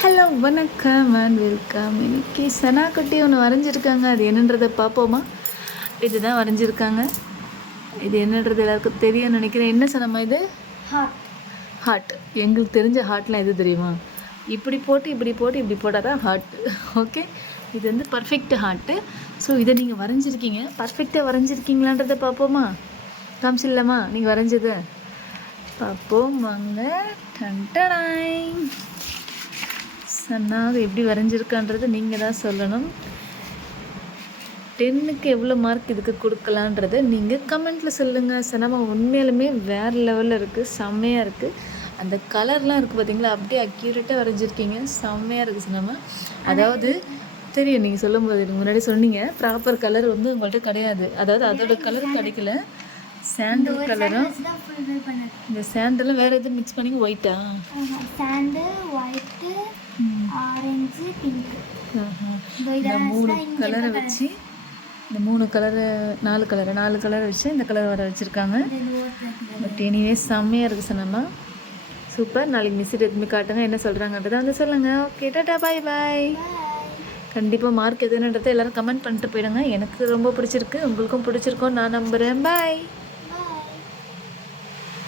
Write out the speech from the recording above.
Hello வணக்கம் and welcome. இன்னைக்கு சனா குட்டி ஒன்று வரைஞ்சிருக்காங்க. அது என்னன்றதை பார்ப்போமா? இதுதான் வரைஞ்சிருக்காங்க. இது என்னன்றது எல்லாருக்கும் தெரியும்னு நினைக்கிறேன். என்ன சனமா இது? ஹார்ட். எங்களுக்கு தெரிஞ்ச ஹார்ட்லாம் எது தெரியுமா? இப்படி போட்டு இப்படி போட்டால் தான் ஹார்ட். ஓகே, இது வந்து பர்ஃபெக்ட் ஹார்ட்டு. ஸோ இதை நீங்கள் வரைஞ்சிருக்கீங்க. பர்ஃபெக்டாக வரைஞ்சிருக்கீங்களான்றதை பார்ப்போமா? காமிச்சிடலாமா நீங்கள் வரைஞ்சது? பார்ப்போம் வாங்க. டன்டடாய். சன்னா அது எப்படி வரைஞ்சிருக்கான்றது நீங்கள் தான் சொல்லணும். 10க்கு எவ்வளோ மார்க் இதுக்கு கொடுக்கலான்றதை நீங்கள் கமெண்ட்டில் சொல்லுங்கள். சனமா உண்மையாலுமே வேறு லெவலில் இருக்குது, செம்மையாக இருக்குது. அந்த கலர்லாம் இருக்குது பார்த்தீங்களா, அப்படியே அக்யூரேட்டாக வரைஞ்சிருக்கீங்க. செம்மையாக இருக்குது சனமா. அதாவது தெரியும், நீங்கள் சொல்லும்போது எனக்கு முன்னாடி சொன்னீங்க ப்ராப்பர் கலர் வந்து உங்கள்கிட்ட கிடையாது. அதாவது அதோட கலர் கிடைக்கல, சாண்டில் கலரும். இந்த சாண்டலும் வேறு எதுவும் மிக்ஸ் பண்ணி ஒயிட்டா? சாண்டில், ஒயிட்டு, ஆரஞ்சு, பிங்க். இந்த 3 கலரை வச்சு, இந்த 3 கலரு 4 கலரை வச்சு இந்த கலர் வர வச்சுருக்காங்க. பட் எனிவே செம்மையாக இருக்குது சனமா. சூப்பர். நாளைக்கு மிஸ் எதுவுமே காட்டுங்க, என்ன சொல்கிறாங்கன்றதை வந்து சொல்லுங்கள். ஓகே, டாடா, பாய் பாய். கண்டிப்பாக மார்க் எதுன்றதை எல்லோரும் கமெண்ட் பண்ணிட்டு போயிடுங்க. எனக்கு ரொம்ப பிடிச்சிருக்கு, உங்களுக்கும் பிடிச்சிருக்கோம் நான் நம்புகிறேன். பாய்.